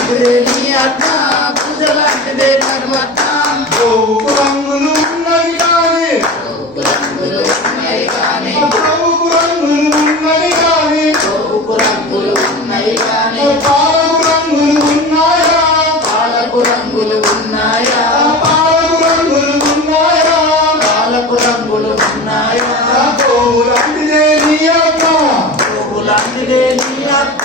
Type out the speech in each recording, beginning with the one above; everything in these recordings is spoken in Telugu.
లాంటిదే నీ ఆత్మ పూజ లాంటిదే రంగులు ఉన్నవి కానీ గోపు రంగులు కానీ ఉన్నవి కానీ గోపు రంగులు ఉన్నాయి? కానీ పాలకు రంగులు ఉన్నాయా? పాలకు రంగులు ఉన్నాయా? పాలకు రంగులు ఉన్నాయా పాలకు రంగులు ఉన్నాయా గోవు లాంటిదే నీ ఆత్మ గోపు లాంటిదే నీ ఆత్మ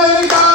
回答